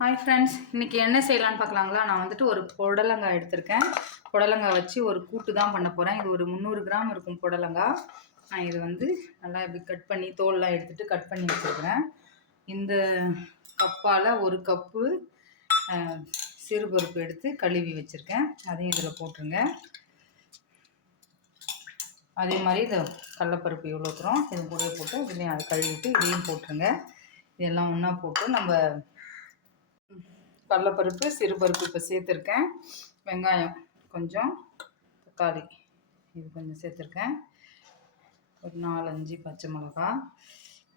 Hi friends, இன்றைக்கி என்ன செய்யலான்னு பார்க்கலாங்களா? நான் வந்துட்டு ஒரு புடலங்காய் எடுத்திருக்கேன். புடலங்காய் வச்சு ஒரு கூட்டு தான் பண்ண போகிறேன். இது ஒரு 300 கிராம் இருக்கும் புடலங்காய். நான் இது வந்து நல்லா இப்படி கட் பண்ணி தோல்லாம் எடுத்துகிட்டு கட் பண்ணி வச்சுருக்கிறேன். இந்த கப்பால் ஒரு கப்பு சிறுபருப்பு எடுத்து கழுவி வச்சுருக்கேன். அதையும் இதில் போட்டுருங்க. அதே மாதிரி இந்த கடலப்பருப்பு எவ்வளோ இருக்கிறோம் இது கூட போட்டு இதுலேயும் அதை கழுவிட்டு இதையும் போட்டுருங்க. இதெல்லாம் ஒன்றா போட்டு நம்ம கடலப்பருப்பு சிறுபருப்பு இப்போ சேர்த்துருக்கேன். வெங்காயம் கொஞ்சம், தக்காளி இது கொஞ்சம் சேர்த்துருக்கேன். ஒரு 4-5 பச்சை மிளகா.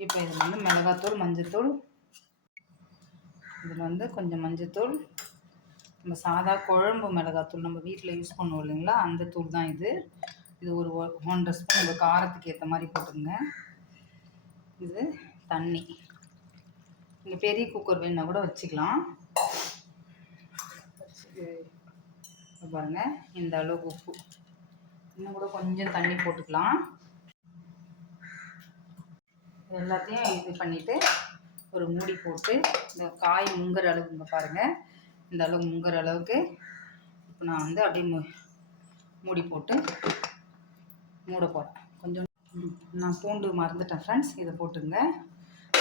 இப்போ இதில் வந்து மிளகாத்தூள், மஞ்சத்தூள், இதில் வந்து கொஞ்சம் மஞ்சத்தூள், நம்ம சாதா குழம்பு மிளகாத்தூள் நம்ம வீட்டில் யூஸ் பண்ணுவோம் இல்லைங்களா, அந்த தூள் தான் இது. இது ஒரு 1.5 ஸ்பூன் உங்கள் காரத்துக்கு ஏற்ற மாதிரி போட்டுங்க. இது தண்ணி. நீங்கள் பெரிய குக்கர் வேணுன்னா கூட வச்சுக்கலாம். பாருங்கள், இந்த அளவுக்கு உப்பு, இன்னும் கூட கொஞ்சம் தண்ணி போட்டுக்கலாம். எல்லாத்தையும் இது பண்ணிவிட்டு ஒரு மூடி போட்டு இந்த காய் முங்குற அளவுக்கு பாருங்கள், இந்த அளவுக்கு முங்குற அளவுக்கு இப்போ நான் வந்து அப்படியே மூடி போட்டு மூட போகிறேன். கொஞ்சம் நான் பூண்டு மறந்துட்டேன் ஃப்ரெண்ட்ஸ், இதை போட்டுங்க.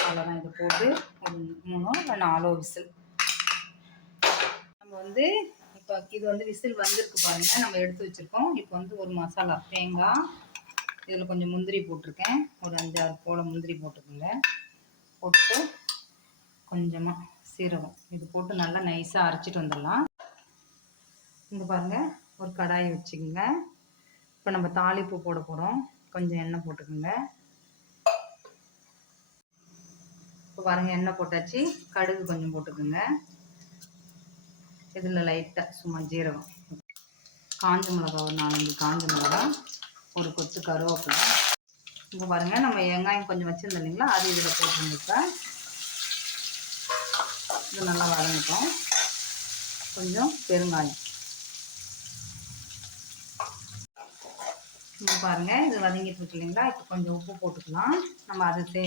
அவ்வளோதான். இதை போட்டு ஒரு 3 இல்லை 4 விசில். நம்ம வந்து இப்போ இது வந்து விசில் வந்திருக்கு பாருங்கள், நம்ம எடுத்து வச்சுருக்கோம். இப்போ வந்து ஒரு மசாலா தேங்காய், இதில் கொஞ்சம் முந்திரி போட்டிருக்கேன். ஒரு 5-6 போல் முந்திரி போட்டுக்கோங்க. போட்டு கொஞ்சமாக சீரகம் இது போட்டு நல்லா நைஸாக அரைச்சிட்டு வந்துடலாம். இங்கே பாருங்கள், ஒரு கடாயை வச்சுக்கோங்க. இப்போ நம்ம தாளிப்பு போட போகிறோம். கொஞ்சம் எண்ணெய் போட்டுக்கோங்க. இப்போ பாருங்கள், எண்ணெய் போட்டாச்சு. கடுகு கொஞ்சம் போட்டுக்கோங்க. இதில் லைட்டாக சும்மா ஜீரகம், காஞ்ச மிளகா ஒரு 4-5 காஞ்ச மிளகா, ஒரு கொத்து கருவேப்பிலை. இப்போ பாருங்கள், நம்ம வெங்காயம் கொஞ்சம் வச்சுருந்தோம் இல்லைங்களா, அது இதில் போட்டுருங்க. இப்போ இது நல்லா வதங்கிட்டோம். கொஞ்சம் பெருங்காயம். இப்போ பாருங்கள், இது வதங்கிட்டு இருக்கு இல்லைங்களா. இப்போ கொஞ்சம் உப்பு போட்டுக்கலாம். நம்ம அது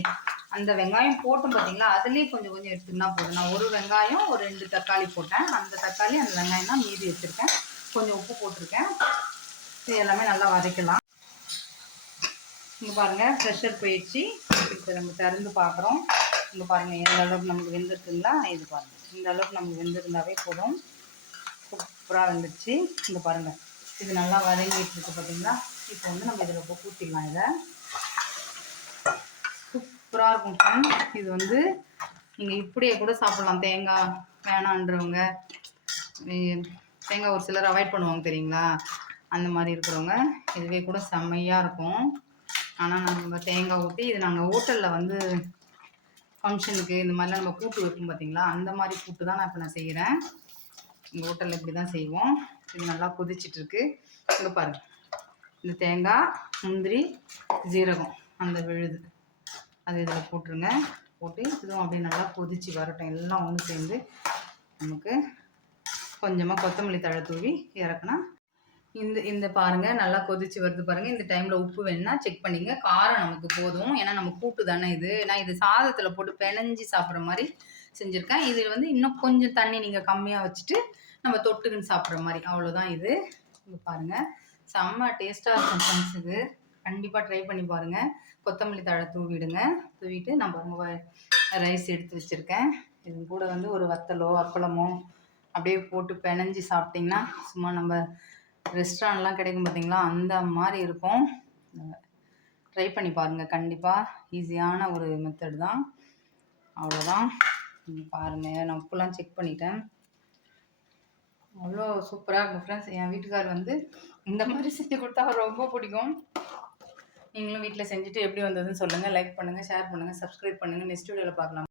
அந்த வெங்காயம் போட்டோம் பார்த்தீங்களா, அதுலேயே கொஞ்சம் கொஞ்சம் எடுத்துக்கினா போதும். நான் ஒரு வெங்காயம் ஒரு 2 தக்காளி போட்டேன். அந்த தக்காளி அந்த வெங்காயம் தான் மீதி வச்சுருக்கேன். கொஞ்சம் உப்பு போட்டிருக்கேன். இது எல்லாமே நல்லா வதக்கலாம். இங்கே பாருங்கள், ப்ரெஷர் போயிடுச்சு. இப்போ நம்ம திறந்து பார்க்குறோம். இங்கே பாருங்கள், எந்த அளவுக்கு நமக்கு வெந்திருக்குங்களா. இது பாருங்கள், இந்த அளவுக்கு நமக்கு வெந்திருந்தாவே போதும். சூப்பராக வெந்துருச்சு. இங்கே பாருங்கள், இது நல்லா வதங்கிட்டு இருக்கு பார்த்தீங்களா. இப்போ வந்து நம்ம இதில் ஊற்றிடலாம். இதை சூப்பராக இருக்கும் ஃப்ரெண்ட்ஸ். இது வந்து நீங்கள் இப்படியே கூட சாப்பிட்லாம். தேங்காய் வேணான்றவங்க, தேங்காய் ஒரு சிலர் அவாய்ட் பண்ணுவாங்க தெரியுங்களா, அந்த மாதிரி இருக்கிறவங்க இதுவே கூட செம்மையாக இருக்கும். ஆனால் நம்ம தேங்காய் ஊற்றி இது நாங்கள் ஹோட்டலில் வந்து ஃபங்க்ஷனுக்கு இந்த மாதிரிலாம் நம்ம கூட்டு வைப்போம் பார்த்தீங்களா, அந்த மாதிரி கூட்டு தான் நான் செய்கிறேன். எங்கள் ஹோட்டலில் இப்படி தான் செய்வோம். இது நல்லா கொதிச்சிட்ருக்கு. இங்கே பாருங்கள், இந்த தேங்காய், முந்திரி, ஜீரகம் அந்த விழுது அது இதில் போட்டுருங்க. போட்டு இதுவும் அப்படியே நல்லா கொதித்து வரட்டும். எல்லாம் ஒன்று சேர்ந்து நமக்கு கொஞ்சமாக கொத்தமல்லி தழை தூவி இறக்குனா இந்த பாருங்கள், நல்லா கொதித்து வருது பாருங்கள். இந்த டைமில் உப்பு வேணுன்னா செக் பண்ணிங்க. காரம் நமக்கு போதும், ஏன்னா நம்ம கூட்டு தானே இது. நான் இது சாதத்தில் போட்டு பிணைஞ்சி சாப்பிட்ற மாதிரி செஞ்சுருக்கேன். இதில் வந்து இன்னும் கொஞ்சம் தண்ணி நீங்கள் கம்மியாக வச்சுட்டு நம்ம தொட்டுக்குன்னு சாப்பிட்ற மாதிரி, அவ்வளோதான் இது. இது பாருங்கள், செம்ம டேஸ்ட்டாக இருக்கும் ஃப்ரெண்ட்ஸ். இது கண்டிப்பாக ட்ரை பண்ணி பாருங்கள். கொத்தமல்லி தழை தூவிடுங்க. தூவிட்டு நம்ம ரைஸ் எடுத்து வச்சுருக்கேன். இது கூட வந்து ஒரு வத்தலோ அப்பளமோ அப்படியே போட்டு பிணைஞ்சி சாப்பிட்டிங்கன்னா சும்மா நம்ம ரெஸ்டாரண்ட்லாம் கிடைக்கும் பார்த்தீங்களா, அந்த மாதிரி இருக்கும். ட்ரை பண்ணி பாருங்கள். கண்டிப்பாக ஈஸியான ஒரு மெத்தட் தான். அவ்வளோதான். பாருங்கள், நான் உப்புலாம் செக் பண்ணிட்டேன். அவ்வளோ சூப்பராக இருக்கும் ஃப்ரெண்ட்ஸ். என் வீட்டுக்கார் வந்து இந்த மாதிரி செஞ்சு கொடுத்தா ரொம்ப பிடிக்கும். நீங்களும் வீட்டில் செஞ்சுட்டு எப்படி வந்ததுன்னு சொல்லுங்கள். லைக் பண்ணுங்கள், ஷேர் பண்ணுங்கள், சப்ஸ்கிரைப் பண்ணுங்கள். நெக்ஸ்ட் வீடியோவில் பார்க்கலாம்.